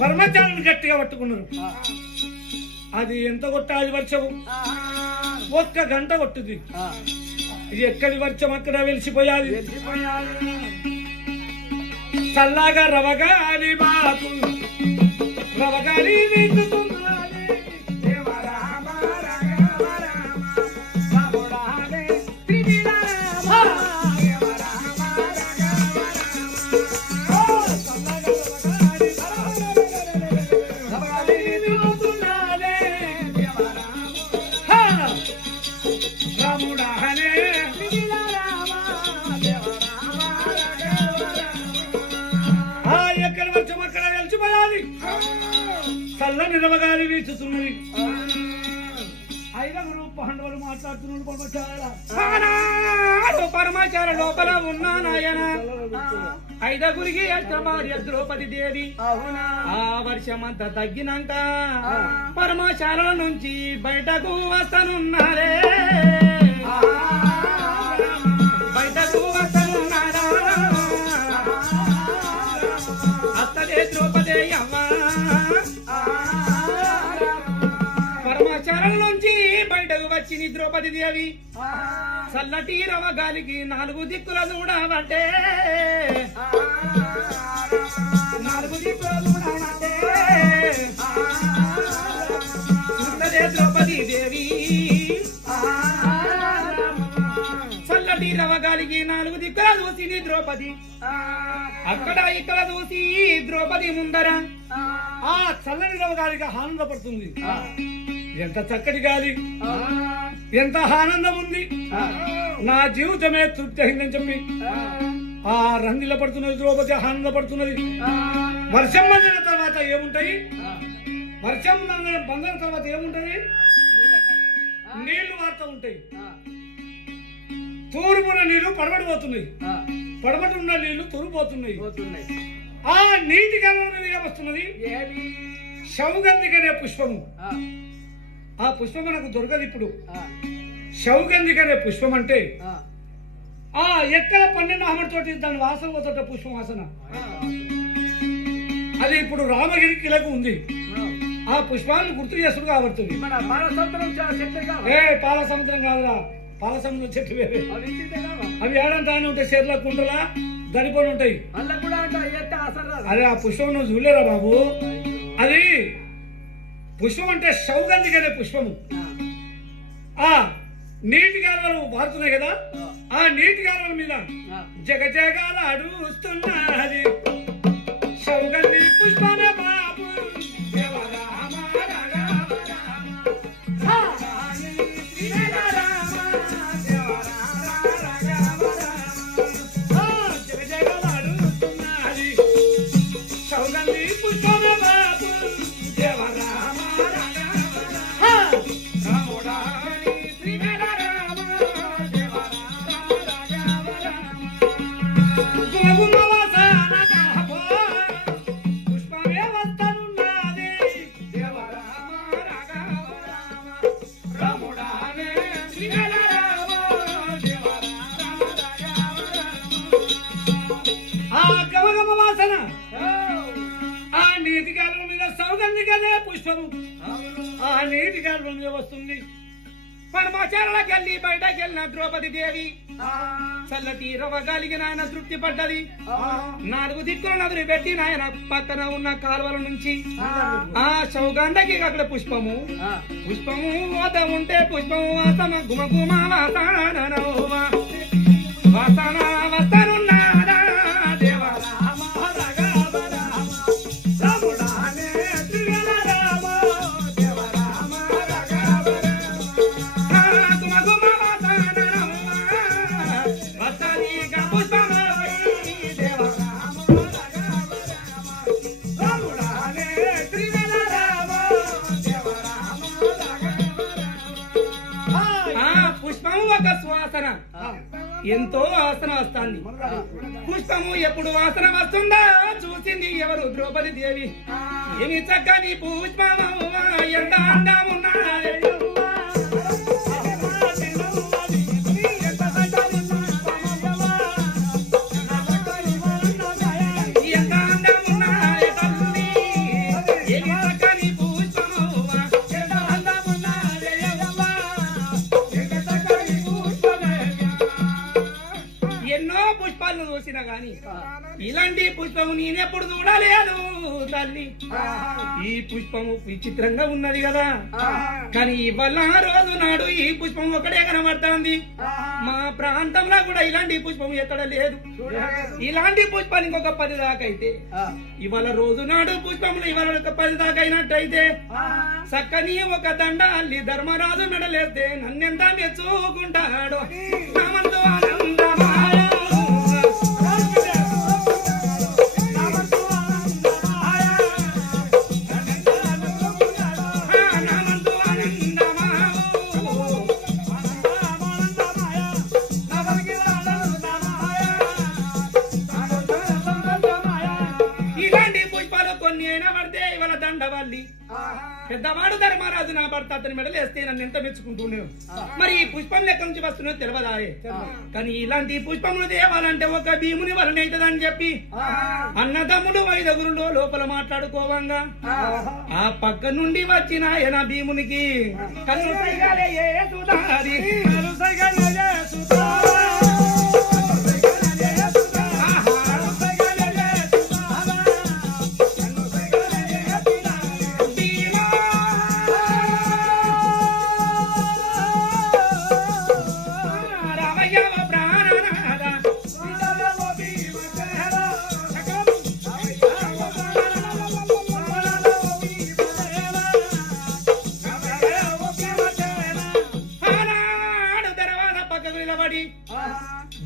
పరమచారిని గట్టిగా పట్టుకున్నారు. అది ఎంత కొట్టాలి వర్షము? ఒక్క గంట కొట్టుది. ఇది ఎక్కడి వర్షం అక్కడ వెలిసిపోయాలి. చల్లగా రవగాలి బాపు రవగాలి చల్లని రవగాలి వీచుతున్నది. ఐదుగురు పాండవులు మాట్లాడుతున్నాడు. పరమాచార లోపల ఉన్నా నాయన ఐదుగురికి భార్య ద్రౌపది దేవి. ఆ వర్షమంతా తగ్గినాక పరమాచార నుంచి బయటకు వస్తానున్నారే. బయటకు వస్తానున్నారా అత్తదే ద్రౌపదే అమ్మ. పరమాచారం నుంచి బయటకు వచ్చింది ద్రౌపది దేవి. చల్లటి రవగాలికి నాలుగు దిక్కుల చూడబట్టే. నాలుగు దిక్కుల చూడబట్టే ఉన్నదే ద్రౌపది దేవి. చల్లటి రవగాలికి నాలుగు దిక్కుల చూసింది ద్రౌపది. అక్కడ ఇక్కడ చూసి ద్రౌపది ముందర ఆ చల్లని రవగాలికి ఆనందపడుతుంది. ఎంత చక్కటి గాలి, ఎంత ఆనందం ఉంది, నా జీవితమే తృప్తి అయిందని చెప్పి ఆ రందిల పడుతున్నది ద్రౌపది, ఆనందపడుతున్నది. వర్షం బందిన తర్వాత ఏముంటాయి? వర్షం బందిన తర్వాత ఏముంటాయి? నీళ్లు వారుతూ ఉంటాయి. తూర్పున నీళ్లు పడబడిపోతున్నాయి, పడబడున్న నీళ్లు తూరుపోతున్నాయి. ఆ నీటి కాలం మీద ఏమొస్తున్నది? శౌగంధిక అనే పుష్పము. ఆ పుష్పం మనకు దొరకదు ఇప్పుడు. శౌగంధిక అనే పుష్పం అంటే ఆ ఎక్కడ 12 ఆమడితోటి దాని వాసన పోతుంట పుష్పం వాసన. అది ఇప్పుడు రామగిరికిలకు ఉంది. ఆ పుష్పాలను గుర్తు చేసుడు కాబడుతుంది. పాల సముద్రం కాదురా, పాల సముద్రం చెట్టు వేరే. అవి ఏడంతానే ఉంటాయి, చెర్ల కుంటలా దరిపోయి ఉంటాయి. అదే ఆ పుష్పం నువ్వు చూడలేరా బాబు? అది పుష్పం అంటే శౌగంధిక అనే పుష్పము. ఆ నీటి కాలువలు వారుతున్నాయి కదా, ఆ నీటి కాలువల మీద జగజగాల అడుస్తున్నది శౌగంధి పుష్పమే బాబు. జగజగాల అడుస్తున్నది శౌగంధి పుష్పమే బాబు. పుష్పము ఆ నీటి కాలువ మీద వస్తుంది. పరమాచారాలకు వెళ్ళి బయటకు వెళ్ళిన ద్రౌపది దేవి చల్లటి రవగాలికి నాయన తృప్తి పడ్డది. 4 దిక్కుల నదులు పెట్టి నాయన పక్కన ఉన్న కాలువల నుంచి ఆ శౌగంధకి అక్కడ పుష్పము పోత ఉంటే పుష్పము వాసన గుమగుమ వాసన వాసన వస్తనున్నారా దేవా. ఎంతో వాసన వస్తుంది. పుష్పము ఎప్పుడు వాసన వస్తుందా చూసింది ఎవరు? ద్రౌపది దేవి. ఏమి చక్కని పుష్పము ఎంత అందమున్నా ఎంత అందమున్నా ఇలాంటి పుష్పము నేనెప్పుడు చూడలేదు తల్లి. ఈ పుష్పము విచిత్రంగా ఉన్నది కదా, కానీ ఇవాళ రోజు నాడు ఈ పుష్పం ఒకటే కనబడుతుంది. మా ప్రాంతంలో కూడా ఇలాంటి పుష్పం ఎక్కడ లేదు. ఇలాంటి పుష్పానికి ఒక 10 దాకా అయితే ఇవాళ రోజు నాడు పుష్పములు ఇవాళ ఒక 10 దాకా అయినట్టయితే చక్కని ఒక దండ అల్లి ధర్మరాజు మెడలేస్తే నన్నెంత మెచ్చుకుంటాడు. నామంతో ఆనందమాయ పెద్దవాడు ధర్మరాజు నా భర్త అతని మెడలేస్తే నన్ను ఎంత మెచ్చుకుంటున్నాను. మరి ఈ పుష్పం లెక్క నుంచి వస్తున్నది తెలియదాయే, కానీ ఇలాంటి పుష్పములు తేవాలంటే ఒక భీముని వలన అవుతుందని చెప్పి అన్నదమ్ముడు 5 లోపల మాట్లాడుకోవంగా ఆ పక్క నుండి వచ్చిన ఆయన భీమునికి కన్ను సైగాలే సుధారి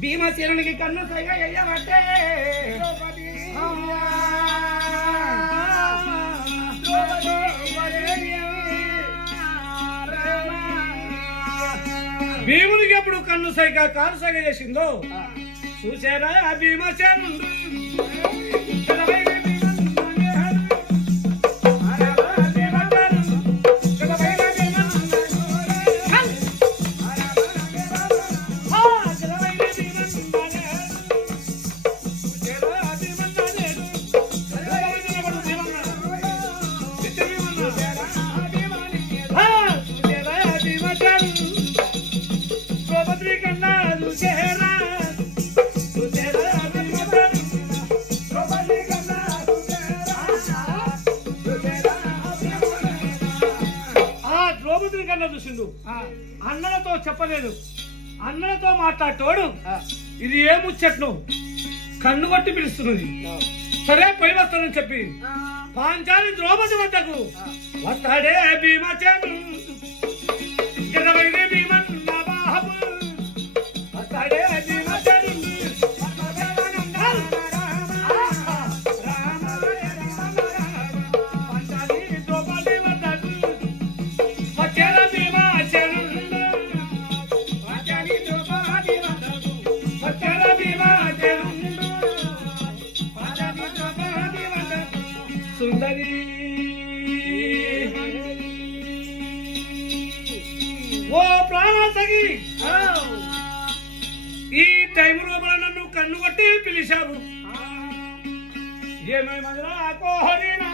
భీమసేనునికి కన్ను సైగ అయ్యబట్టే భీమునికి ఎప్పుడు కన్ను సైగ కాలు సైగ చేసిందో చూసారా భీమసేనుడు. చూసిండు అన్నలతో చెప్పలేదు, అన్నలతో మాట్లాడటోడు ఇది ఏ ముచ్చట్లు కన్ను కొట్టి పిలుస్తున్నది. సరే పోయి వస్తానని చెప్పి పాంచాలి ద్రౌపది వద్దకు వస్తాడే భీమసేనుడు. వస్తాడే ఓ ప్రాణసగి ఈ టైం లోపల నన్ను కన్ను కొట్టి పిలిచావు. ఏమేమరా కోహరినా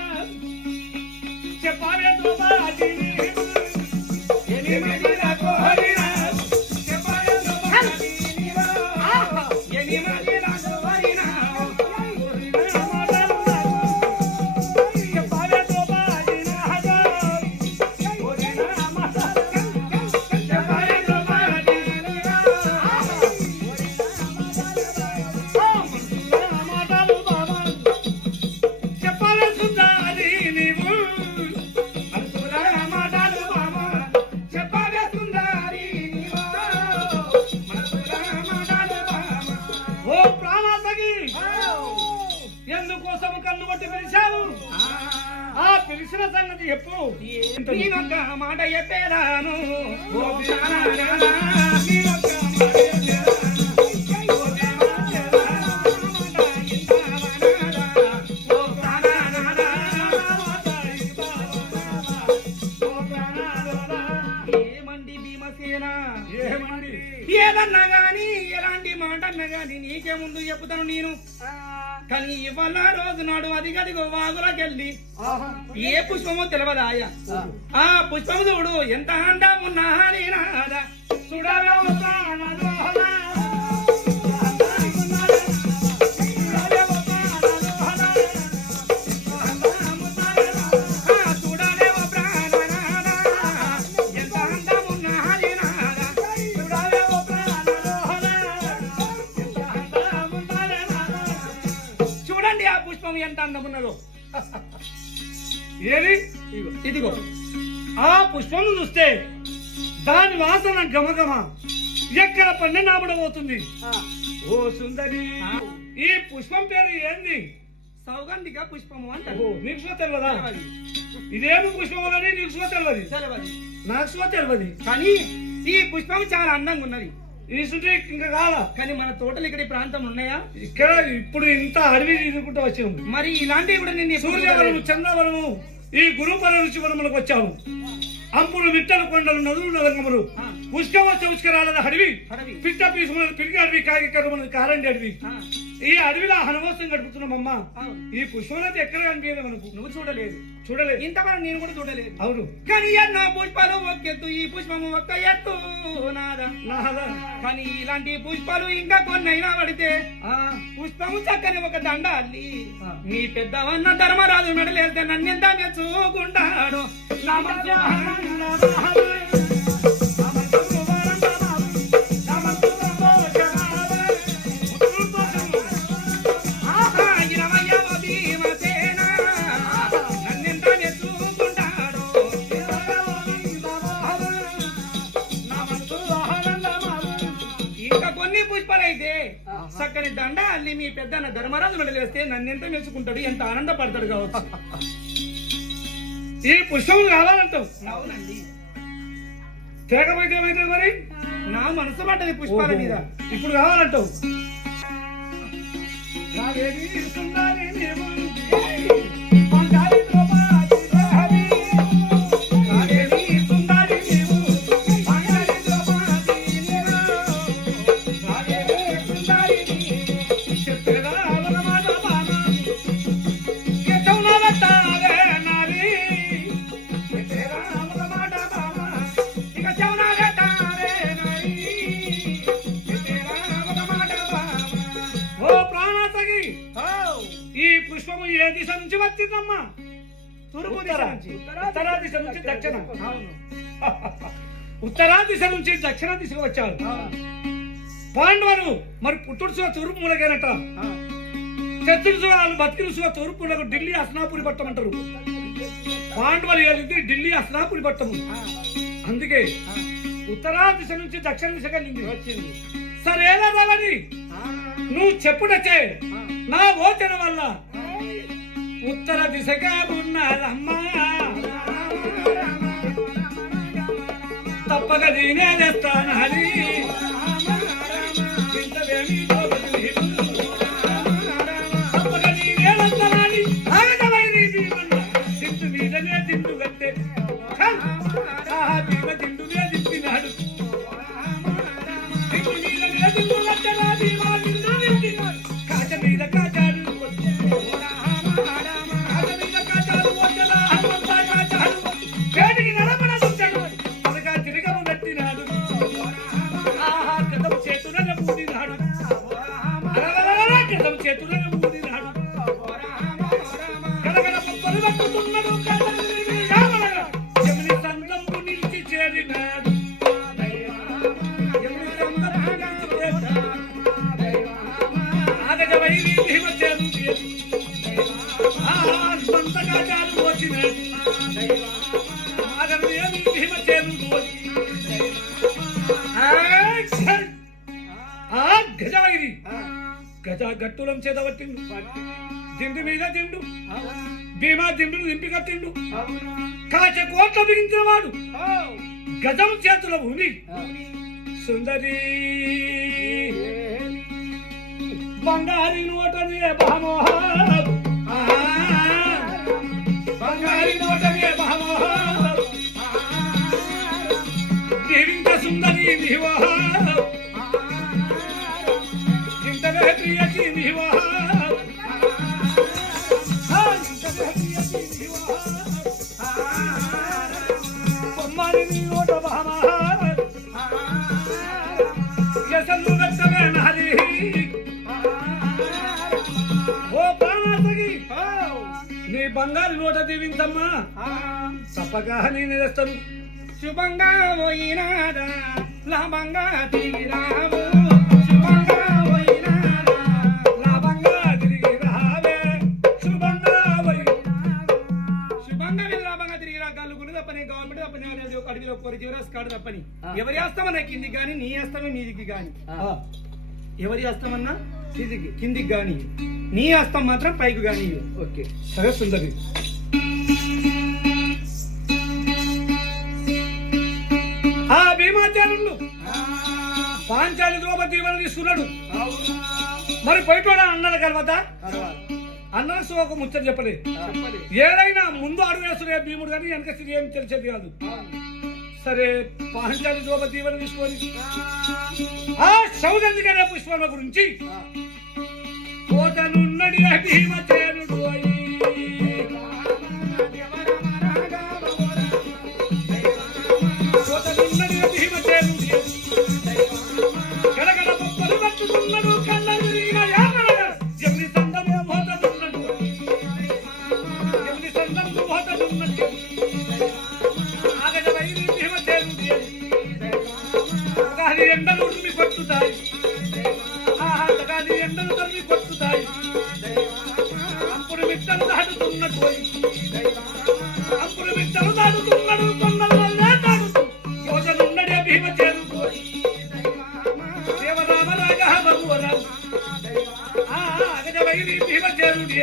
చెప్పాలి పిలిచిన సంగతి చెప్పు. మాట చెప్పేదాను ఏమండి భీమసేన, ఏదన్నా గాని ఎలాంటి మాట అన్నా గాని నీకే ముందు చెప్తాను నేను. కానీ ఇవాళ రోజు నాడు అది గదిగో వాగులకెళ్ళి ఏ పుష్పమో తెలియదాయ. ఆ పుష్పము చూడు ఎంత అందం ఉన్నది నాదా చూడరా. ఎంత అందం ఉన్నదో. ఏది ఇదిగో ఆ పుష్పం చూస్తే దాని వాసన గమగమ ఎక్కడ పన్నె నాబడబోతుంది. ఓ సుందరి, ఈ పుష్పం పేరు ఏంది? సౌగంధిక పుష్పము అంటారు. నీకు సో తెలియదా? ఇదేమి పుష్పము అని నీకు సో తెలియదు, నాకు సో తెలియదు. కానీ ఈ పుష్పం చాలా అందంగా ఉన్నది. ఈ సుటి ఇంకా కాదా? కానీ మన తోటలు ఇక్కడ ఈ ప్రాంతం ఉన్నాయా? ఇక్కడ ఇప్పుడు ఇంత అడవి తీసుకుంటూ వచ్చాము. మరి ఇలాంటివి కూడా నేను సూర్యవరము, చంద్రవరము, ఈ గురుపర రుచి వనములకు వచ్చాము. అంపులు విట్టలు కొండలు నదులు నదంగములు పుష్కవ చౌష్కరాల అడవి పిట్ట పీసుకున్నది పిరికి అడవి కాకి కారండి అడవి. ఈ అడవిలో హనవాసం గడుపుతున్నామమ్మా. ఈ పుష్పనది ఎక్కడ కనిపించలేదు మనకు. నువ్వు చూడలేదు, చూడలేదు. ఇంతవరకు నేను కూడా చూడలేదు. అవును. కానీ ఎన్నో పుష్పాలు ఒక ఎత్తు, ఈ పుష్పము ఒక్క ఎత్తు నాదా. కానీ ఇలాంటి పుష్పాలు ఇంకా కొన్నైనా పడితే పుష్పము చక్కని ఒక దండ అల్లి మీ పెద్దవన్న ధర్మరాజు మెడలేస్తే నన్నెంత మెచ్చుకుంటాడు. చక్కని దండ అల్లి మీ పెద్దన్న ధర్మరాజు మెడలేస్తే నన్నెంత మెచ్చుకుంటాడు, ఎంత ఆనందపడతాడు కావచ్చు. ఈ పుష్పం కావాలంటావు. అవునండి. తేకపోతే ఏమైతే మరి? నా మనసు పడ్డది పుష్పాల మీద. ఇప్పుడు కావాలంటావు. ఈ పుష్పము ఏ దిశ నుంచి వచ్చిందమ్మా? తూర్పు దిశ నుంచి. ఉత్తరా దిశ నుంచి దక్షిణ. ఉత్తరా దిశ నుంచి దక్షిణ దిశకు వచ్చారు పాండవులు. మరి పుట్టుడు తూర్పు మూలకేనట, చతుడు వాళ్ళు బతికిన తూర్పు మూలకు ఢిల్లీ హస్నాపురి పట్టం అంటారు. పాండవులు ఏది ఢిల్లీ హస్నాపురి పట్టము. అందుకే ఉత్తరా దిశ నుంచి దక్షిణ దిశగా వచ్చింది. సరేలా రావాలి నువ్వు చెప్పుడచ్చే నా ఓచన వల్ల ఉత్తర దిశగా ఉన్నదమ్మా. తప్పక నేనే తెస్తానని తప్పక నేనే తెస్తానని దిండు మీదనే దిండు కట్టే భీమ దిండునే దింపినాడు. దిండు మీదనే దిండు కట్టరా భీమా దిండు దింపినాడు. కాచ మీద కాచాడు గట్టులం చేత పట్టిండు. దిండు మీద దిండు భీమా దిండును దింపి కట్టిండు. కాచ కోట్ల బిగించిన వాడు గజం చేతుల భూమి. సుందరి బంగారి నోటనే భామోహ, బంగారి నోటనే భామోహ, దేవింక సుందరి వివాహ ప్రియసి వివాహ కొమ్మరి నోట భామ యసలు గట్టవే నహరి. ఓ ప్రాణాసగి నీ బంగారు నోట దీవించమ్మా. తప్పక నేను చేస్తాను. శుభంగా పోయినాదా లాభంగా తీరావు. శుభంగా జీవరాశి కాడు తప్పని ఎవరి ఆస్తమన్నా కిందికి గాని నీ ఆస్తమే మీదికి గాని ఎవరి ఆస్తమన్నా కిందికి గాని నీ ఆస్తం మాత్రం పైకి గాని ఓకే సరే సుందరి ఆ భీమాచార్యులు పాంచాలి ద్రౌపది వాళ్ళని తీసుకున్నాడు మరి పోయిటోడా అన్నది కలవద్ద అన్నసు ఒక ముచ్చట చెప్పలే ఏదైనా ముందు అడుగు వేస్తున్నా భీముడు కానీ వెనక స్థితి ఏం తెలిసేది కాదు సరే పాంచాలి ద్రౌపది వాళ్ళని తీసుకొని ఆ సౌగంధికనే పుష్పాల గురించి కోటనున్నడి భీమచేనుడు ఎండలు ఉరిమి కొట్టుతాయి ఎండలు తరిమి కొట్టుతాయి అప్పుడు మిట్టలు దాటుతున్నట్టు అప్పుడు మిట్టలు దాటుతున్నాడు కొండల వల్లే దాటుతూ యోజనున్నడే భీమ చేరుతూ దేవరామ రాగ భగవరాం అగజవైరి భీమ చేరుడి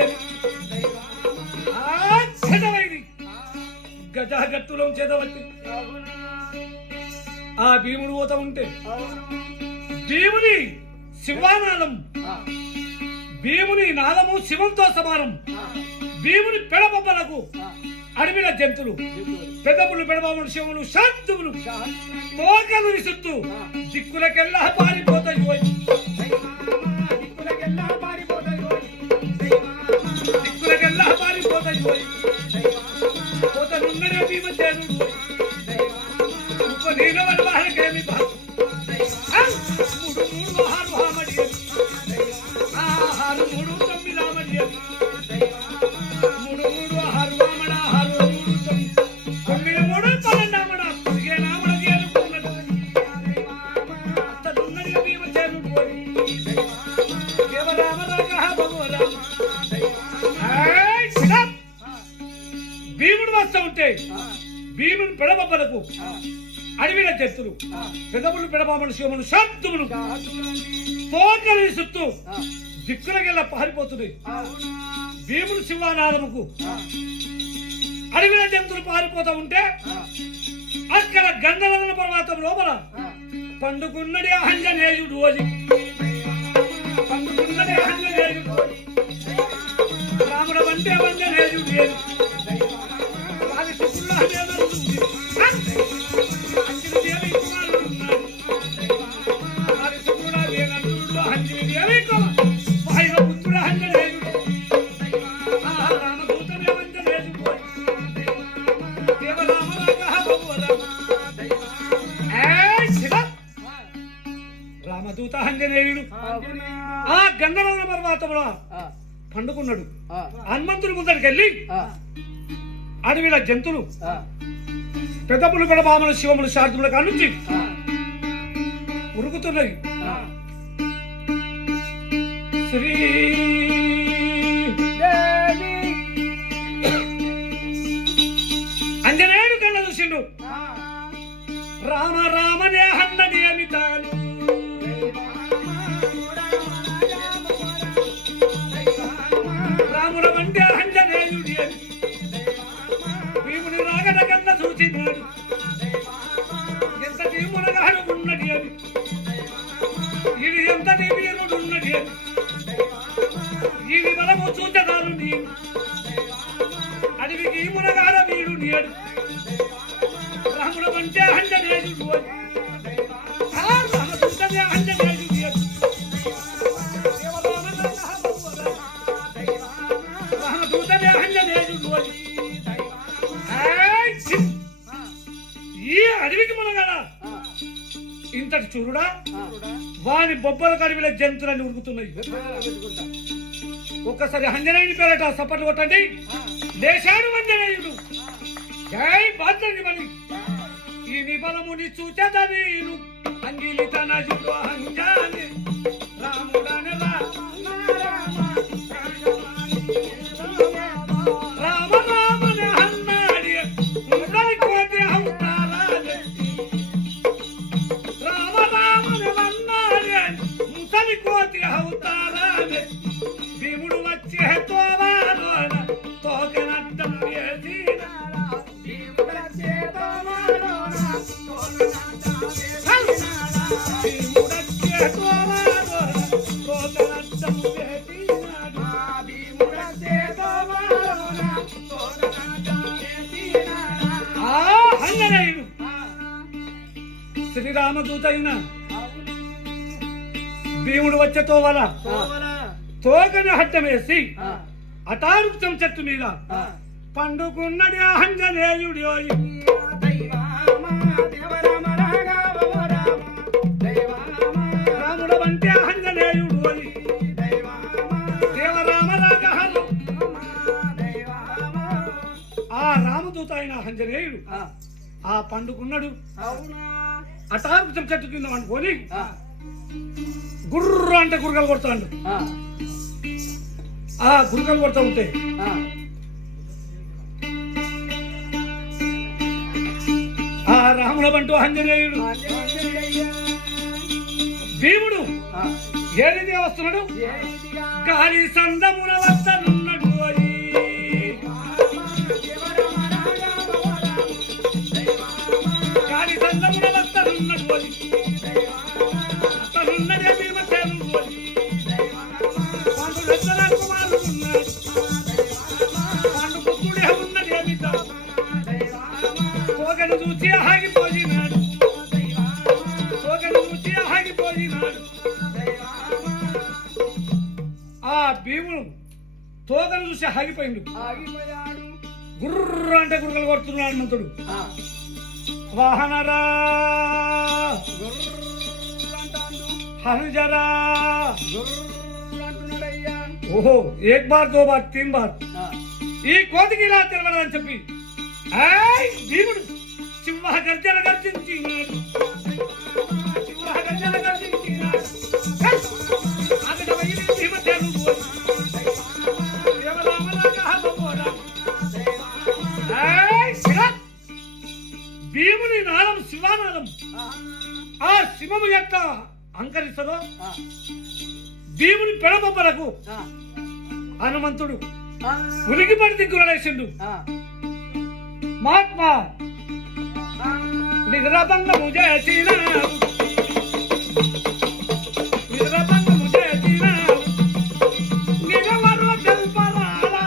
గజవైరి గజగట్టులో చేదవట్టి ఆ భీముడు పోతా ఉంటే భీముని శివానాదం భీముని నాదము శివంతో సమానం భీముని పెడబొబ్బలకు అడవిల జంతువులు పెద్దములు పెడబాములు శివులు శాంతువులు తోకలు విసుత్తు దిక్కులకెల్లా పారిపోతాయి దిక్కులకెల్లా పారిపోతాయి పోతనున్నడే భీమ చేరుడు నీలవన్ బాలకేమి మూడు ఆరు మూడు తొమ్మిది రామడి మూడు ఆరు రామడ ఆరు మూడు తొమ్మిది మూడు 12 ఆమడ 15 ఆమడది అనుకున్నది అత్తడున్నది భీమ చేరుడు దేవరామ రాగ భగవరామ భీముడు వస్తూ ఉంటే భీముని పెడబొబ్బలకు అడవిల జంతువులు పెదములు పెడబాములు శివములు శాంతుములు తోకలు విసుత్తు దిక్కులకెల్లా పారిపోతుంది భీముడు శివానాదముకు అడవిల జంతువులు పారిపోతా ఉంటే అక్కడ గంధవదన పర్వతం లోపల పండుకున్నది ఆంజనేయుడు అని పండుకున్నది ఆంజనేయుడు రాముడు అంటే ఆంజనేయుడు అది శుక్రుడు రామదూత ఆంజనేయుడు ఆ గంధర్వ పర్వతంలో పండుకున్నాడు హనుమంతుడి ముందరికి వెళ్ళి అడవిల జంతువులు పెద్దపులు పెడబాములు శివములు శాంతుముల కానుంచి ఉరుకుతున్నది శ్రీ అంజనేయుడు కళ్ళ చూసిండు రామ రామనే అన్నది అమితాను రాముల అంటే అంజనేయుడి అని భీముని రాగడ కన్న చూచినాడు ఎంత భీమునగాడు ఉన్నది అని ఇది ఎంత వీరుడు ఉన్నది అని ఇది బలము చూచదారు నీవు అడవికి మునగాడ వీడు నీడు రాముడు అంటే అంజనేయుడు అని రామదుంటే అంజనేయుడు రామదూతనే అంజనేయుడు అని ఈ అడవికి మునగాడ ఇంతటి చూరుడా వాని బొబ్బల కడివిల జంతువులన్నీ ఉరుకుతున్నాయి ఒక్కసారి అంజనేయుని పేరట సపట్లు కొట్టండి లేశాడు అంజనేయుడు జై బాధ్యని మని ఈ నిబలముని చూచద నేను అంగిలి తన జుడు అంజాని రాముడని రామ రామని అన్నాడి కోటి అవుతారా తోకనట్టం వేసినాడా భీముడచ్చే తోమాలోన తోకనట్టం వేసినాడా హంగనయుడు శ్రీరామదూత అయిన భీముడు వచ్చే తోవల తోకని హట్టం వేసి అటారుక్తం చెట్టు మీద పండుకున్నది ఆంజనేయుడు రాముడు అంటే ఆంజనేయుడు దేవరామ రాగహరం ఆ రామదూత అయిన ఆంజనేయుడు ఆ పండుకున్నాడు అటారుక్తం చెట్టు కింద పండుకొని గుర్ర అంటే గురకలు కొడతాడు ఆ గురకలు కొడతా ఉంటే ఆ రాముల బంటూ ఆంజనేయుడు భీముడు ఏ రీతిగా వస్తున్నాడు గాలి సందమున వస్తనున్నాడు గాలి సందమున వస్తనున్నాడు అతనున్నదే భీమసేను పండు రచన కుమారుడు ఉన్నాడు పండు పుత్రుడే ఉన్నదేమి తోగను చూసి ఆగిపోయినాడు తోగను చూసి ఆగిపోయినాడు ఆ భీముడు తోగను చూసి ఆగిపోయిండు గుర్ర అంటే గుర్రలు కొడుతున్నాడు హనుమంతుడు వాహనరా హనుజరా ఓహో ఏక్ బార్ దో బార్ తీన్ బార్ ఈ కోతికి ఇలా తెలవడని చెప్పి భీముడు సింహ గర్జన గర్జించినాడు సింహ గర్జన గర్జించినాడు భీమసేను భీముని నాదం శివానాదం ఆ శివము ఎట్లా అంకరిస్తుందో భీముని పెడబొబ్బలకు హనుమంతుడు ఉలిగిపడి దిక్కులేసిండు మహాత్మా నిద్రభంగము చేసినాడు నిద్రభంగము చేసినాడు నిగమరు తెల్పరాలా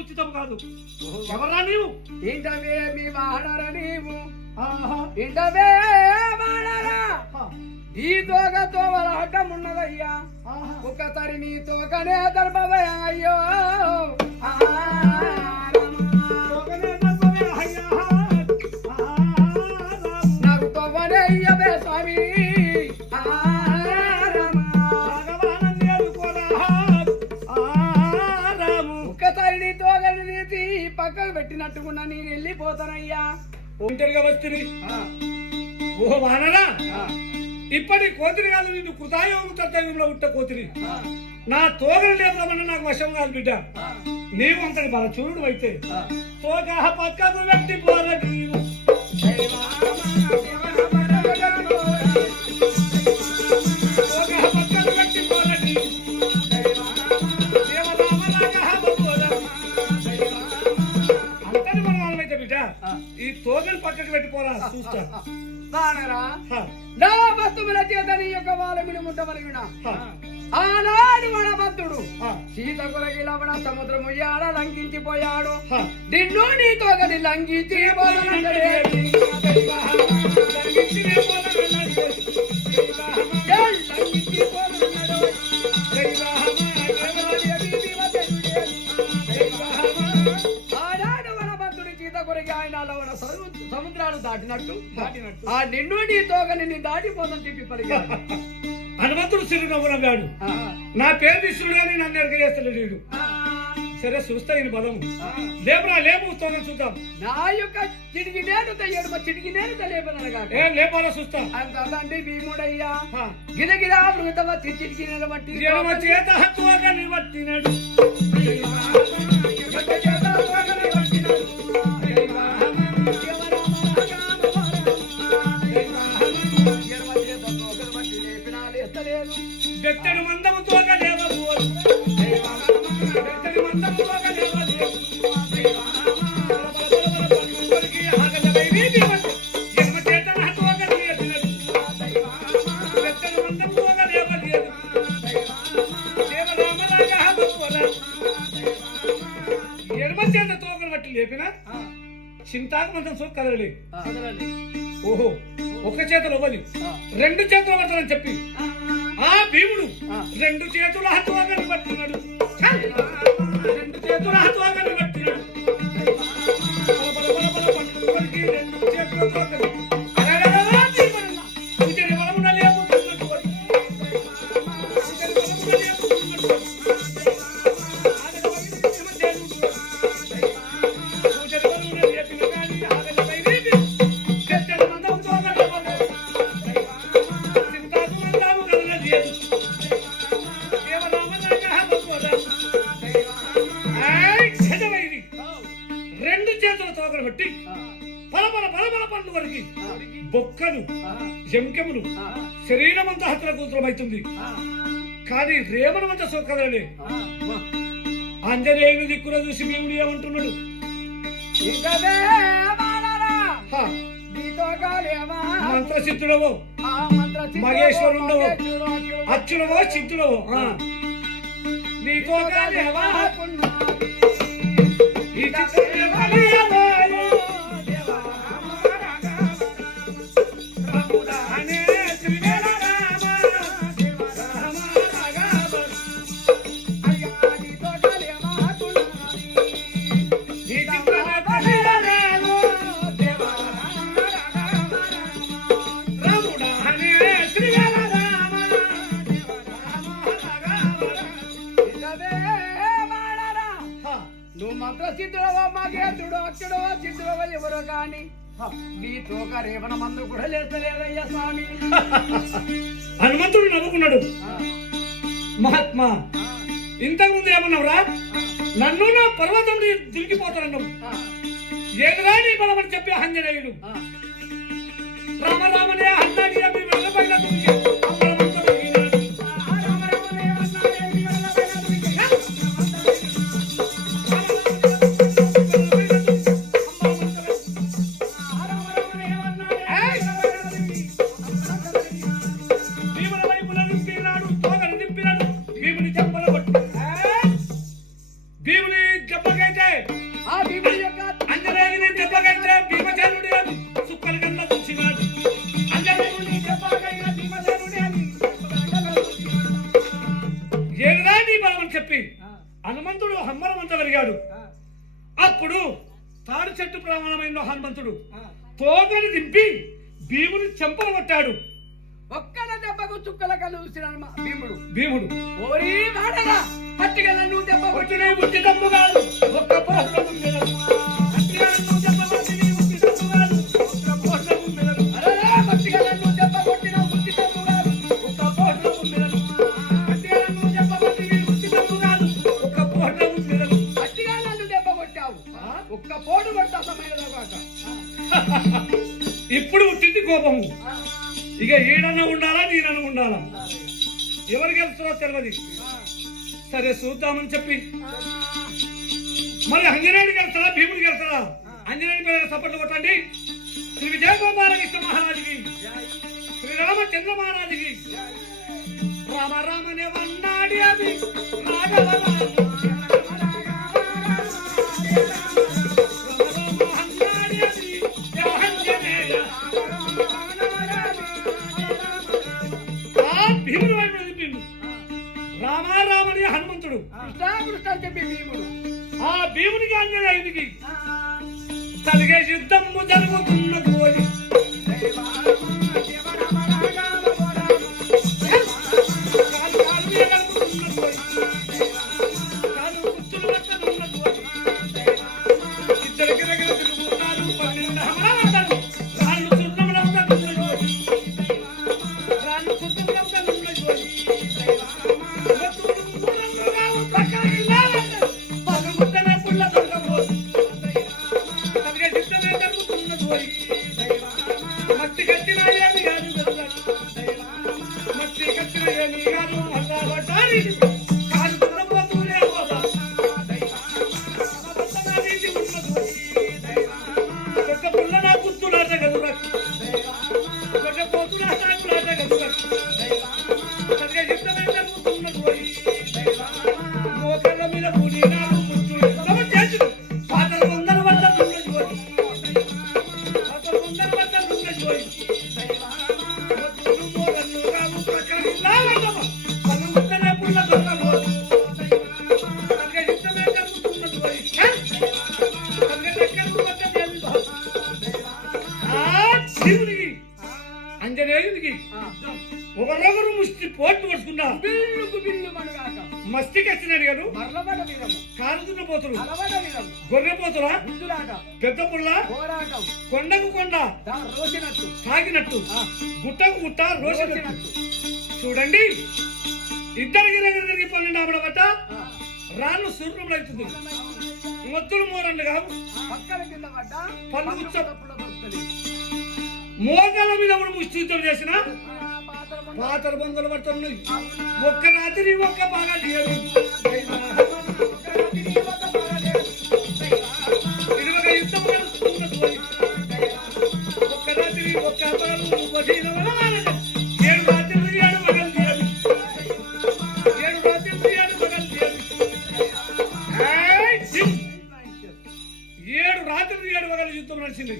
ఉచితం కాదు. ఎవరా నీవు? ఇంటవే మీ వాడర నీవు ఇంటవే వాడరా ఈ తోకతో వలహటం ఉన్నదయ్యా ఒక్కసారి నీ తోకనే దర్భవే అయ్యో నాకు తోవనే అయ్యవే స్వామి పక్కకు పెట్టినట్టుకున్నా నేను వెళ్ళిపోతానయ్యా. ఒంటరిగా వస్తుంది. ఓహో వానరా, ఇప్పటి కోతిరి కాదు, నిన్ను కృతాయోగం కర్తవ్యంలో ఉంట కోతిరి. నా తోగలు లేపమని నాకు వశం కాదు బిడ్డ. నీవు అంతటి బలచూరుడు అయితే తోక పక్కకు పెట్టి పోర నీవు ఈ తోగలు పక్కకు పెట్టిపోరా చూస్తా. నా వస్తువుల చేత నీ యొక్క వాలమిని ముట్టవలిగిన ఆనాడు మన భక్తుడు సీత కొరకి లవణ సముద్రము యాడ లంఘించిపోయాడు. నిన్ను నీ తోగని లంఘించి ఆనాడు మన భక్తుడి సీత కొరకి ఆయన లవణ సముద్రాలు దాటినట్టు దాటినట్టు. ఆ నిన్ను నీ తోగని నేను దాటిపోతాను చెప్పి పలికాడు. హనుమంతుడు చిరునవ్వు నవ్వాడు. నా పేరు తీసుడు కానీ నన్ను ఎరక చేస్తాడు వీడు. సరే చూస్తా ఈయన బలము. లేపురా లేపు తోగని చూద్దాం. నా యొక్క చిడికి నేను తయ్యాడు మా చిడికి నేను తెలియపదనగా ఏం లేపాలో చూస్తా. అంతండి భీముడయ్యా గిరగిరా మృగతవ చిడికి నిలబట్టి ఎడమ చేత తోగని పట్టినాడు. బెత్తడి మందము తోగ లేవదు. బెత్తడి మందము తోగ లేవదు. ఎడమ చేత తోగ లేపినాడు. బెత్తడి మందము తోగ లేవలేదు. దేవరామరాగా హనుమతురా. ఎడమ చేత తోగను బట్టి లేపిన చింతాకు మందం సో కదలలే. ఓహో ఒక చేతులు ఇవ్వాలి, రెండు చేతులు పడతానని చెప్పి ఆ భీముడు రెండు చేతుల హతువాగని పట్టినాడు. రెండు చేతుల హతువాగని పట్టినాడు. పట్టుకోడికి రెండు చేతుల తోకలు. అరగడరా భీమన్న, ఉజరి బలమున లేపుతున్నట్టు. ఉజరి బలమున లేపుతున్నట్టు. ఉజరి బలమున లేపిన కానీ ఆగలపై నీటి. చెట్టెల మందం తోకలు ఇవ్వదు. చింతాకు మందము కదలలేదు. దేవరామరాగా హనుమతురా. చెదవైరి రెండు చేతుల తోకలు పెట్టి పలపల పలపల పండు వరకు బొక్కలు జంకెములు శరీరమంతా హత్తుల కూతురమైతుంది. కానీ రేమనమంతా సోకదలే. ఆంజనేయుని దిక్కున చూసి భీముడు ఏమంటున్నాడు? మంత్రసిద్ధుడవో మహేశ్వరుండవో అచ్చుడవో సిద్ధుడవో నీతో ఈ నువ్వు మంత్రసిద్ధుడవో మగేతుడో అచ్చుడవో సిద్ధుడవో ఎవరో కాని నీ తోక రేవణ మందు కూడా లేస్తలేదయ్యా స్వామి. హనుమంతుడు నవ్వుకున్నాడు. మహాత్మా ఇంతకుముందు ఏమన్నావురా? నన్ను నా పర్వతం దిగిపోతానన్నావు. ఏదురా నీ బలమని చెప్పి ఆంజనేయుడు రామరామనే అన్నాడు. అవి వెళ్ళబడిన చెప్పి హనుమంతుడు హమ్మరమంత పెరిగాడు. అప్పుడు తాడు చెట్టు ప్రమాణమైన హనుమంతుడు తోకని దింపి భీముని చెంపలు కొట్టాడు. ఒక్కల దెబ్బకు చుక్కల కళ్ళు భీముడు భీముడు ఓరి వాడరా పట్టిగా నువ్వు దెబ్బ కొట్టిన బుద్ధి తమ్ము కాదు. ఒక్క పోస్టం ఉండేది. పట్టిగా నువ్వు దెబ్బ కొట్టిన బుద్ధి తమ్ము కాదు. ఒక్క పోస్టం ఉండేది. అరే పట్టిగా నువ్వు దెబ్బ కొట్టిన బుద్ధి తమ్ము కాదు. ఒక్క పోస్టం ఉండేది. పట్టిగా నువ్వు దెబ్బ కొట్టిన బుద్ధి తమ్ము కాదు. ఒక్క పోస్టం ఉండేది. పట్టిగా నన్ను దెబ్బ కొట్టావు. ఒక్క పోటు కొట్టా సమయంలో కాక ఇప్పుడు పుట్టింది కోపము. ఇక ఈడన్న ఉండాలా నేనన్న ఉండాలా? ఎవరు గెలుస్తారో తెలియదు. సరే చూద్దామని చెప్పి మరి అంజనేయుడు గెలుస్తారా భీముడు గెలుస్తారా? అంజనేయుడి పేరు సపోర్ట్లు కొట్టండి. శ్రీ విజయగోపాలకృష్ణ మహారాజుకి, శ్రీరామచంద్ర మహారాజుకి. రామ రామనే వన్నాడి అది రాఘవ భీముడు వైపు నిలిపిండు. రామారామని హనుమంతుడు కృష్ణ చెప్పి భీముడు ఆ భీమునికి ఆంజనేయునికి కలిగే యుద్ధము జరుగుతున్నది ఓరి కాలు కాలు మీద జరుగుతున్నది ఓరి కాలు కుచ్చులు పట్టనున్నది ఓరి ఇద్దరు గిరగిర తిరుగుతారు 12 హమలవుతారు రాళ్ళు సున్నములవుతారు ఓరి రాళ్ళు సున్నములవుతారు ఓరి మట్టి కట్టిన ఏమి కాదు మట్టి కట్టిన ఏమి కాదు అల్లాహటారి కాదు పోతూనే పోదా పెద్ద పుల్ల నా గుర్తులాట కదు పెద్ద పోతులాట కదు సరిగా యుద్ధమే జరుగుతున్నది మోకాళ్ళ మీద పూని నాలుగు ముచ్చులు చేతులు పాతలు వందల వద్దలు పాతలు వందల వద్దలు అంజనేయునికి ఒకరొకరు ముష్టి పోటు పడుచుకున్నా బిల్లుకు బిల్లు మనగాక మస్తికి వచ్చినాడు గారు మరలబడ వీరము కారుతున్న పోతులు అలబడ వీరము గొర్రె పోతులా ముందులాట పెద్ద పుల్ల పోరాటం కొండకు కొండ రోసినట్టు తాగినట్టు గుట్టకు గుట్ట రోసినట్టు రోసినట్టు చూడండి ఇద్దరికి దగ్గర 12 ఆవిడబట్ట రాళ్ళు సూర్యంలో అవుతుంది మొత్తులు మోరండు కావు పక్కన కింద పడ్డ పళ్ళు గుచ్చ తప్పుల దొరుకుతుంది మోకాల మీద కూడా ముష్టితో చేసిన పాత్ర పాతర బొందలు పడుతున్నాయి ఒక్క రాత్రి ఒక్క బాగా తీయదు ఇది ఒక యుద్ధం నడుస్తున్నది ఒక్క రాత్రి ఒక్క పగలు 7 రాత్రులు 7 పగలు తీయదు 7 రాత్రులు 7 పగలు తీయదు 7 రాత్రులు 7 పగలు యుద్ధం నడిచింది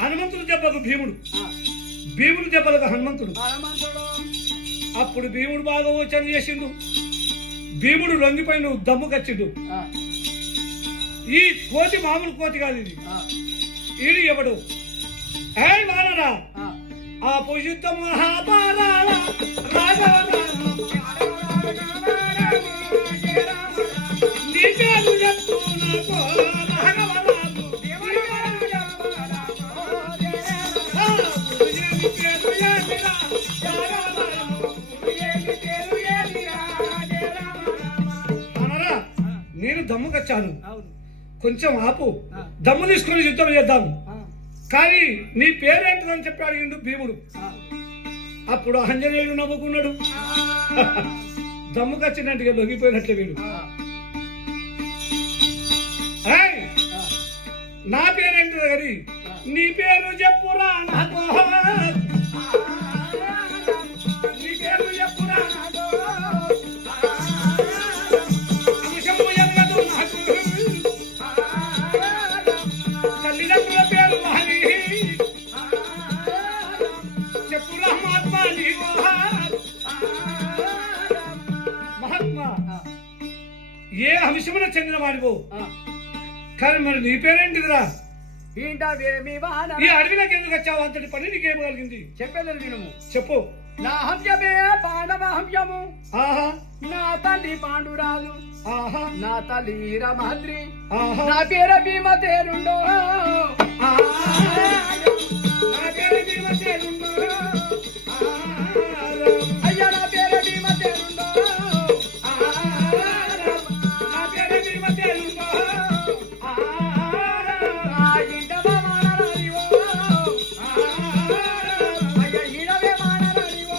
హనుమంతుడు దెబ్బకు భీముడు దెబ్బలకు హనుమంతుడు అప్పుడు భీముడు బాగా ఓచన చేసిండు భీముడు లొంగిపోయిన దమ్ము కచ్చిండు ఈ కోతి మామూలు కోతి కాదు ఇది ఈడు ఎవడు ఏయ్ వానరా ఆ పుషిత మహాపారాల నీ పేరు చెప్పు నాకు అనరా నేను దమ్ము కచ్చాను కొంచెం ఆపు దమ్ము తీసుకొని యుద్ధం చేద్దాం కానీ నీ పేరేంటిదని చెప్పి అడిగిండు భీముడు అప్పుడు ఆంజనేయుడు నవ్వుకున్నాడు దమ్ము కచ్చినట్టుగా లొంగిపోయినట్లే వీడు ఏయ్, నా పేరేంటి కానీ నీ పేరు చెప్పురా నాతో నీ పేరు చెప్పురా నాతో అంశము ఎన్నదు నాకు తల్లిదండ్రుల పేరు హరి చెప్పురా మహాత్మా నీవో మహాత్మా ఏ అంశమున చెందిన వాడివో కానీ మరి నీ పేరేంటిదిరా ఇంటవేమి వాన ఈ అడవిలోకి ఎందుకు వచ్చావు అంతటి పని నీకేం కలిగింది చెప్పేదని వినుము చెప్పు నా హంసమే పాండవ హంసము ఆహా నా తల్లి పాండురాజు ఆహా నా తల్లి రమాద్రి ఆహా నా పేర భీమ తేరుండో నా పేరు భీమసేనుండు. అయ్యా నా పేర భీమ తేరుండో నా పేరు భీమసేనుండు. ఆ ఇంటవ వానరానివో అయ్యా ఈడవే వానరానివో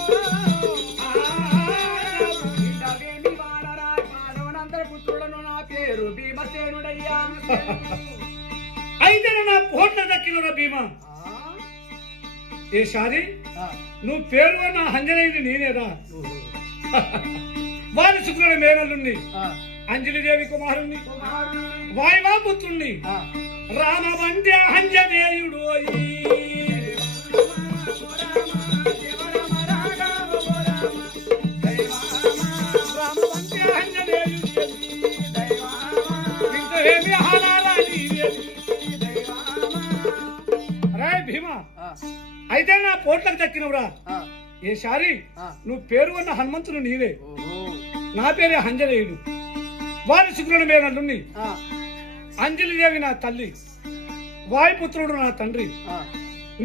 ఇంటవేమి వానరా పాండవనందరి పుత్రులను నా పేరు భీమసేనుడయ్యా అయితే నా పోట్ల దక్కిన భీమా ఏ షాది నువ్వు పేరు నా అంజనేయుని నేనేరా వారి శుక్రుడు మేనల్లుణ్ణి అంజలిదేవి కుమారుణ్ణి వాయువా పుత్రుణ్ణి రామ వంటి అంజనేయుడు రామ వంటి అంజనేయుడు ఇంత ఏమి హారాలి భీమా ఆ, అయితే నా పోట్లకు దక్కినవురా ఆ, ఏ శారీ ఆ. నువ్వు పేరు ఉన్న హనుమంతుడు నీవే ఓహో. నా పేరే అంజనేయుడు వారి శుక్రుని మేనల్లుని ఆ, అంజలిదేవి నా తల్లి వాయుపుత్రుడు నా తండ్రి ఆ,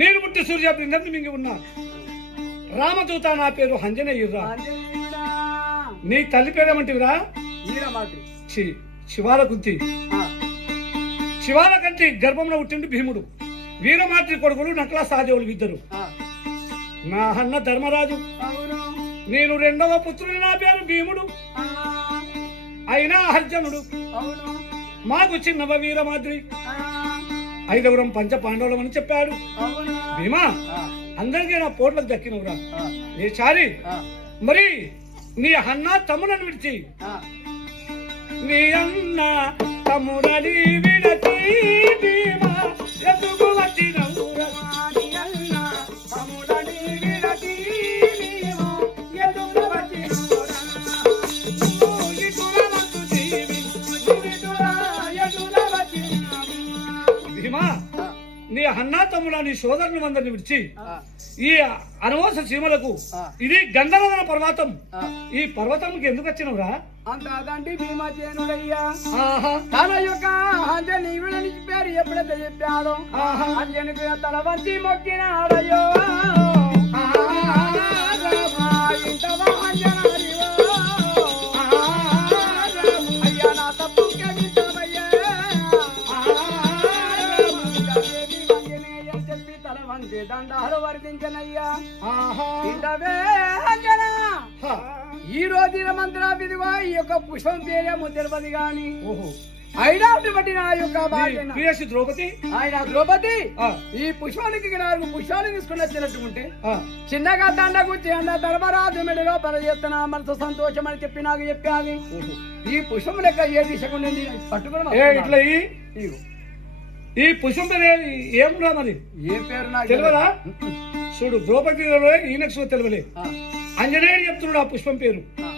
నేను పుట్టి సూర్య బృందం మింగి ఉన్నా రామదూత నా పేరు అంజనేయురా ఆంజనేయుడా. నీ తల్లి పేరేమంటివిరా వీరమాద్రి. శివాల కుంతి ఆ, శివాల కంటి గర్భంలో పుట్టిండు భీముడు వీరమాద్రి కొడుకులు నకల సహదేవులు ఇద్దరు ఆ, నా అన్న ధర్మరాజు అవును. నేను రెండవ పుత్రుని నా పేరు భీముడు ఆ, అయినా అర్జునుడు అవును. మాకు చిన్నవ వీరమాద్రి ఆ, ఐదవరం పంచ పాండవులం అని చెప్పాడు అవును. భీమా ఆ, అందరికీ నా పోట్లకు దక్కినవురా ఆ, ఏ చారి ఆ, మరి నీ అన్న తమ్ముడని విడిచి ఆ. నీ అన్న తమ్ముడని విడచి భీమా ఎందుకు వచ్చినవురా? వాడియల్ల తమ్ముడని విడచి నీవు ఎదురు వచ్చినోరా. నువ్వు ఇటుల వంతు జీవి. నువ్విటులా ఎదురు వచ్చినావు. భీమా ఆ, నీ అన్న తమ్ముడ నీ సోదరుని అందరిని విడిచి ఆ, ఈ అనవసర సీమలకు ఆ. ఇది గంధర్వన పర్వతం ఆ. ఈ పర్వతంకి ఎందుకు వచ్చినవురా? అంత అదండి భీమసేనుడయ్యా ఆహా తన యొక్క అంజనీయుడని పేరు ఎప్పుడైతే చెప్పాడో ఆహా. అంజనికి తల వంచి మొక్కినాడయ్యో ఇంతవా అంజనాడివో. అయ్యా నా తప్పు క్షమించవయ్యా. ఇంతవేమి అంజనేయ చెప్పి తల వంచి దండాలు వర్తించనయ్యా. ఆహా ఇంతవే అంజనా హ. ఈ రోజు మంత్ర విధిగా ఈ యొక్క పుష్పం పేరేమో తెలియదు గాని ఓహో అయినా బట్టి నా యొక్క నీ భార్య ప్రియసి ద్రౌపది ఆయన ద్రౌపది ఆ, ఈ పుష్పానికి 4 పుష్పాలు తీసుకుని వచ్చినట్టుకుంటే ఆ. చిన్నగా దండకు చిన్న ధర్మరాజు మెడలో పనిచేస్తున్నా మనసు సంతోషం అని చెప్పి నాకు చెప్పాలి. ఓహో. ఈ పుష్పం లెక్క ఏ దిశకుండా పట్టుకుని ఏ ఇట్లా ఇదిగో. ఈ పుష్పం పేరు ఏమురా మరి ఏ పేరు నాకు తెలియదా? చూడు ద్రౌపది ఈయనకు తెలియలే ఆ, అంజనేయుడు చెప్తున్నాడు ఆ పుష్పం పేరు ఆ,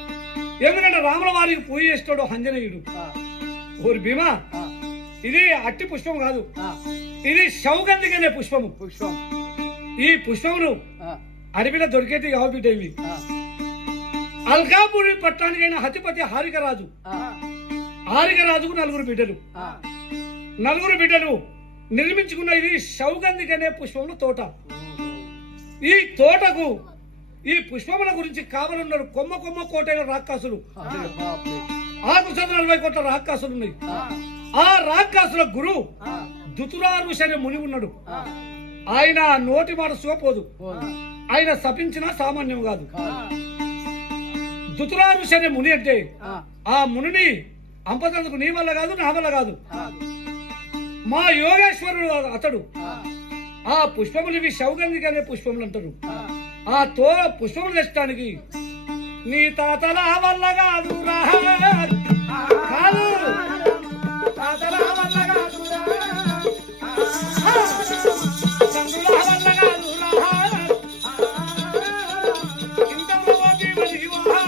ఎందుకంటే రాముల వారికి పూజ చేస్తాడు అంజనేయుడు. ఆ, ఓరి భీమా ఆ, ఇది అట్టి పుష్పం కాదు ఆ, ఇది శౌగంధికనే పుష్పము. పుష్పం. ఈ పుష్పములు ఆ, అడవిలో దొరికేటి కావు బిడ్డ ఇవి. ఆ, అల్కాపురి పట్టణానికైన హతిపతి హారికరాజు ఆ, హారికరాజుకు 4 బిడ్డలు ఆ. 4 బిడ్డలు నిర్మించుకున్న ఇది శౌగంధికనే పుష్పముల తోట. ఈ తోటకు ఈ పుష్పముల గురించి కావలున్నారు కొమ్మ కొమ్మ కోటైన రాక్షసులు. అరే బాప్రే. 640 కోట్ల రాక్షసులు ఉన్నాయి. ఆ, ఆ రాక్షసుల గురు ఆ, దుతురారుష అనే ముని ఉన్నాడు. ఆ, ఆయన నోటి మాట సోపోదు. పోదు. ఆయన శపించినా సామాన్యం కాదు. కాదు. దుతురారుష అనే ముని అంటే ఆ, ఆ మునిని అంపతందుకు నీ వల్ల కాదు నా వల్ల కాదు. ఆ, మా యోగేశ్వరుడు అతడు. ఆ, ఆ పుష్పములు ఇవి శౌగంధిక అనే పుష్పములు అంటారు. ఆ. ఆ పుష్పములు తెచ్చడానికి నీ తాతల వల్ల కాదు రా. కాదు తాతల వల్ల కాదు రా. తండ్రుల వల్ల కాదు రా. ఇంతలో భీమా.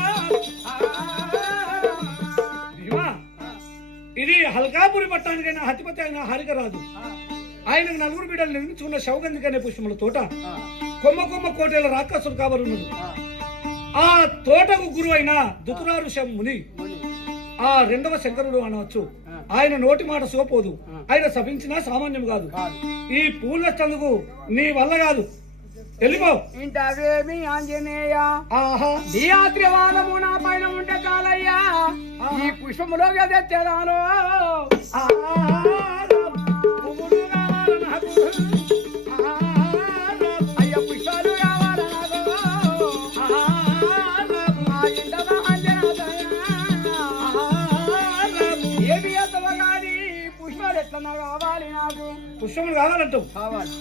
భీమా, ఇది హల్కాపురి పట్టణానికైనా హతిపతి అయిన హారికరాజు ఆయనకు 4 బిడ్డలు నిర్మించుకున్న శౌగంధిక అనే పుష్పముల తోట కొమ్మ కొమ్మ కోటేల రాక్షసులు కావలున్నది. ఆ తోటకు గురువు అయిన దుతురారుష ముని ఆ 2వ శంకరుడు అనవచ్చు. ఆయన నోటి మాట సోపోదు. ఆయన శపించినా సామాన్యం కాదు. ఈ పూల చందుకు నీ వల్ల కాదు, వెళ్ళిపో. ఇంటవేమి ఆంజనేయ ఆహా నీ ఆత్రివాదము నా పైన ఉంటే చాలయ్యా. ఈ పుష్పములో తెచ్చేదాను. అయ్య పుష్పాలు కావాలి నాకు. మా ఇంటవ ఆంజనేయ. ఏమి ఎత్తవ కానీ పుష్పాలు ఎట్లా కావాలి నాకు. పుష్పములు కావాలంటావు. కావాలి.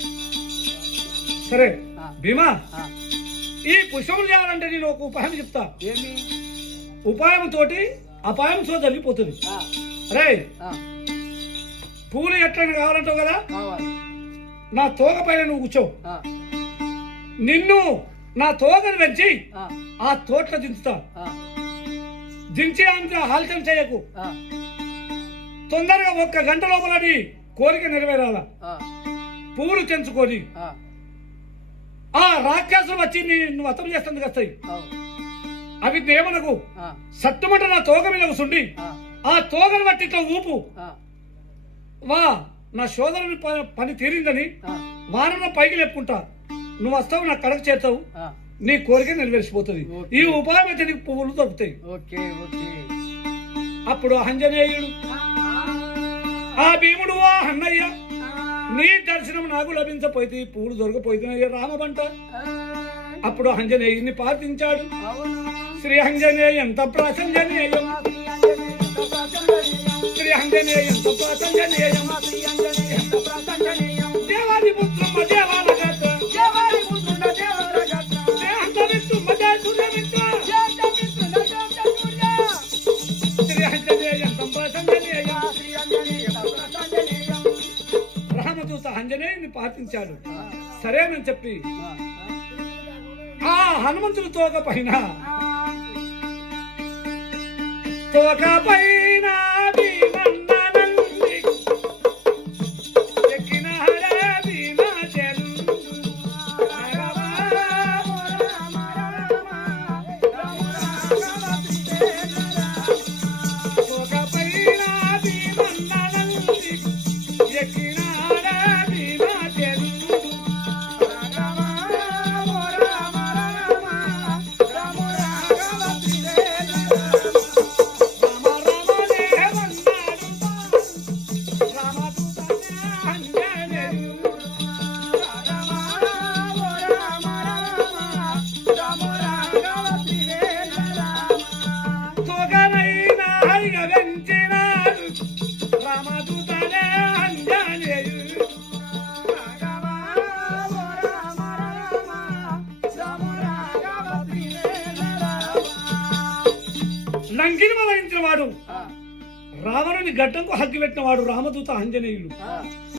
సరే ఆ. భీమా, ఆ, ఈ పుష్పములు చేయాలంటే నేను ఒక ఉపాయం చెప్తా. ఏమి ఉపాయం తోటి అపాయం సో జరిగిపోతుంది. ఆ, రే ఆ, పూలు ఎట్లని కావాలంటావు కదా, కావాలి. నా తోక పైన నువ్వు కూర్చో. ఆ, నిన్ను నా తోకను పెంచి ఆ, ఆ తోటలో దించుతా. ఆ, దించి అంత ఆలస్యం చేయకు. ఆ, తొందరగా 1 గంట లోపల నీ కోరిక నెరవేరాల. ఆ, పువ్వులు చెంచుకొని ఆ రాక్షసులు వచ్చి నిన్ను వతం చేస్తుంది వస్తాయి. అవి దేవనకు సట్టుమంట నా తోక మీద కూర్చుండి ఆ తోకను బట్టి ఇట్లా ఊపు వా నా సోదరుని పని తీరిందని వానన్న పైకి లేపుకుంటా. నువ్వు వస్తావు నా కడకు చేస్తావు, నీ కోరిక నెరవేర్చిపోతుంది. ఈ ఉపాయం అయితే నీకు పువ్వులు దొరుకుతాయి. అప్పుడు ఆంజనేయుడు ఆ భీముడు ఆ అన్నయ్య నీ దర్శనం నాకు లభించపోయి పువ్వులు దొరకపోయినాయ్య రామబంట. అప్పుడు ఆంజనేయుని ప్రార్థించాడు. శ్రీ ఆంజనేయంత ప్రాసంజనేయం, శ్రీ ఆంజనేయంత ప్రాసంజనేయం, దేవాది పుత్రమ్మ దేవాల గత, దేహంతమిత్తుమ్మ దేశురమిత్ర, శ్రీ ఆంజనేయంత ప్రాసంజనేయం. రామదూత ఆంజనేయుని ప్రార్థించాడు. సరేనని చెప్పి ఆ హనుమంతుడి తోక పైన భీమన్ననంది ఎక్కినాడే భీమచంద్రుడు. తోక పైన భీమన్ననంది ఎక్కినాడే భీమచంద్రుడు. లంకిని మరణించిన వాడు రావణుని గడ్డంకు హగ్గి పెట్టిన వాడు రామదూత ఆంజనేయులు.